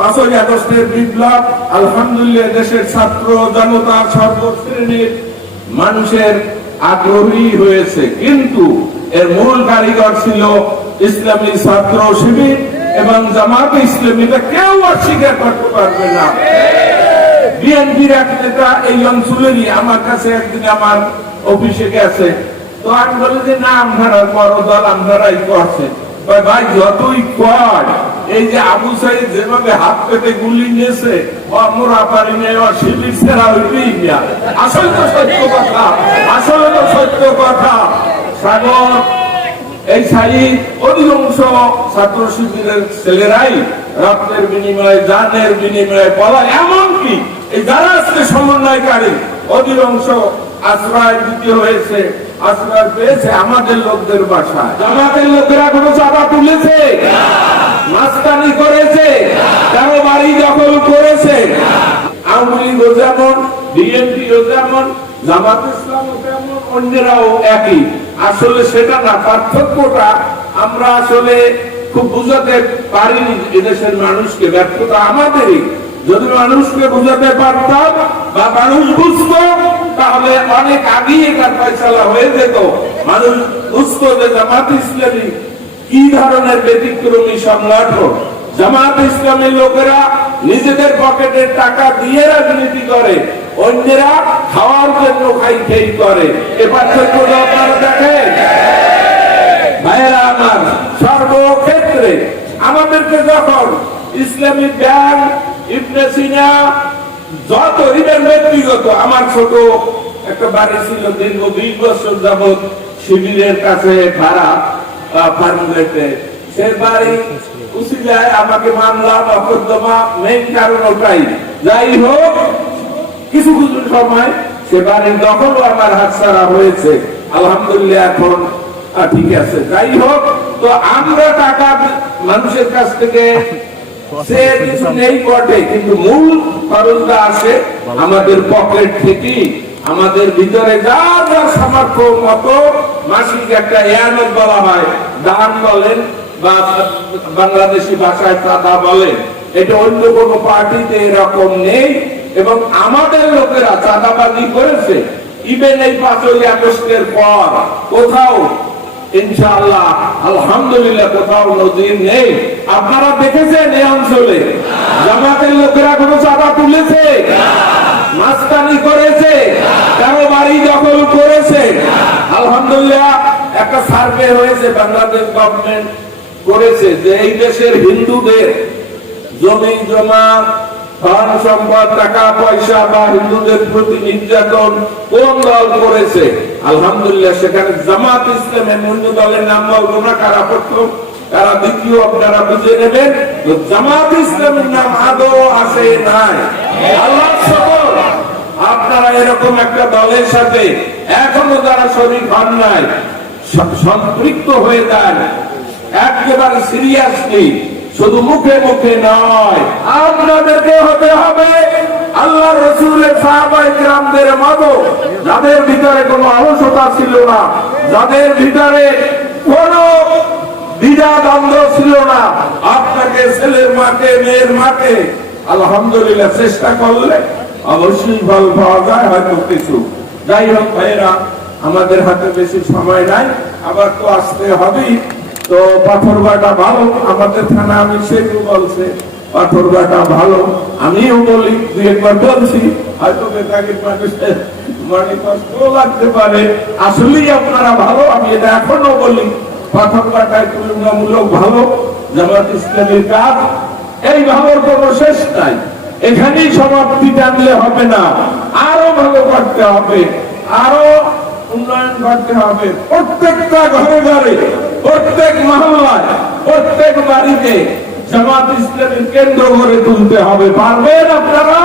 পাঁচই আগস্টের বিপ্লব, আলহামদুলিল্লাহ, দেশের ছাত্র জনতা সর্বশ্রেণীর মানুষের আগ্রহী হয়েছে। কিন্তু এর মূল কারিগর ছিল ইসলামী ছাত্র শিবির এবং জামাত ইসলামীটা কেউ অস্বীকার করতে পারবে না। বিএনপির এক নেতা এই অঞ্চলেরই আমার কাছে একদিন আমার অফিসে গেছে। তো আমি বলি যে, না, আপনারা বড় দল, আপনারাই করছে ভাই, যতই কর। এই যে আবু যেভাবে হাত গুলি নিয়েছে ছাত্র শিবিরের ছেলেরাই রক্তের বিনিময়ে, জানের বিনিময়ে বলা এমনকি এই যারা আজকে সমন্বয়কারী অধিকাংশ আশ্রয় দিতে হয়েছে। আশ্রয় পেয়েছে আমাদের লোকদের বাসায়। আমাদের লোকেরা কোনো চাপা তুলেছে? মাস্তানি করেছে? কারও বাড়ি দখল করেছে? আওয়ামী লীগও যেমন বিএনপিও যেমন জামাত ইসলামও তেমন অন্যরাও একই। আসলে সেটা না পার্থক্যটা আমরা আসলে খুব বুঝাতে পারিনি এদেশের মানুষকে ব্যর্থতা আমাদেরই। যদি মানুষকে বুঝাতে পারতাম বা মানুষ বুঝতো তাহলে অনেক আগেই এটার ফয়সালা হয়ে যেত। মানুষ বুঝতো যে জামাত ইসলামী কি ধরনের ব্যতিক্রমী সংগঠন। জামাত ইসলামী লোকেরা নিজেদের পকেটের টাকা দিয়ে রাজনীতি করে, অন্যরা খাওয়ার জন্য খাই খেই করে। এ পার্থক্য আপনারা দেখেন। ভাইয়েরা আমার, সর্বক্ষেত্রে আমাদেরকে যখন ইসলামিক ব্যাংক, ইবনে সিনা যত ইভেন ব্যক্তিগত, আমার ছোট একটা বাড়ি ছিল দীর্ঘ বিশ বছর যাবৎ শিবিরের কাছে ভাড়া ফার্মুলেটে সে বাড়ি আমাকে মামলা মকদ্দমা মেইন কারণ ওটাই। যাই হোক, কিছু কিছু সময় সে বাড়ির দখলও আমার হাতছাড়া হয়েছে। আলহামদুলিল্লাহ এখন ঠিক আছে। যাই হোক, তো আমরা টাকা মানুষের কাছ থেকে সে কিছু নেই বটে, কিন্তু মূল আসে আমাদের পকেট থেকে। আমাদের ভিতরে যার যার সামর্থ্য মাসিক একটা বলা হয়, দান বলেন বা বাংলাদেশি ভাষায় চাঁদা বলেন। এটা অন্য কোনো পার্টিতে এরকম নেই এবং আমাদের লোকেরা চাঁদাবাজি করেছে। ইভেন এই পাঁচই আগস্টের পর কোথাও ইনশাআল্লাহ, আলহামদুলিল্লাহ কোথাও নেই। আপনারা দেখেছেন এই অঞ্চলে? জামাতের লোকেরা কোনো তুলেছে? মাস্তানি করেছে? কারও বাড়ি দখল করেছে? আলহামদুলিল্লাহ, একটা সার্ভে হয়েছে, বাংলাদেশ গভর্নমেন্ট করেছে যে এই দেশের হিন্দুদের জমি, জমা, ধন সম্পদ, টাকা, পয়সা বা হিন্দুদের প্রতি নির্যাতন কোন দল করেছে? আলহামদুলিল্লাহ, সেখানে জামাত ইসলামের অন্য দলের নাম বলব না কারা প্রথম কারা দ্বিতীয় আপনারা বুঝে নেবেন জামাত ইসলামের নাম আদৌ আসে নাই। আপনারা এরকম একটা দলের সাথে এখনও যারা শরীর হন নাই সম্পৃক্ত হয়ে যান। একেবারে সিরিয়াসলি, শুধু মুখে মুখে নয়, আপনাদেরকে হতে হবে আল্লাহ রসুলের সাহাবাই গ্রামদের মতো যাদের ভিতরে কোনো অলসতা ছিল না, যাদের ভিতরে কোনো দ্বিধা দ্বন্দ্ব ছিল না, আপনাকে, ছেলের মাকে, মেয়ের মাকে আলহামদুলিল্লাহ চেষ্টা করলে অবশ্যই ফল পাওয়া যায়, হয়তো কিছু। যাই হোক ভাইয়েরা, আমাদের হাতে বেশি সময় নাই, আবার তো আসতে হবেই। তো পাথরঘাটা ভালো, আমাদের থানা আমি সেটু বলছে পাথরঘাটা ভালো। আমিও বলি, দুই একবার বলছি, হয়তো বেতাগির মানুষের মানে লাগতে পারে। আসলেই আপনারা ভালো, আমি এটা এখনও বলি। তুলনামূলক ভালো। জামাত ইসলামের কাজ, এই শেষ নাই। এখানেই সমাপ্তি টানলে হবে না। আরও ভালো করতে হবে। আরও উন্নয়ন করতে হবে। প্রত্যেকটা ঘরে ঘরে, প্রত্যেক মহল্লায় প্রত্যেক বাড়িতে জামাত ইসলামের কেন্দ্র করে তুলতে হবে পারবেন আপনারা।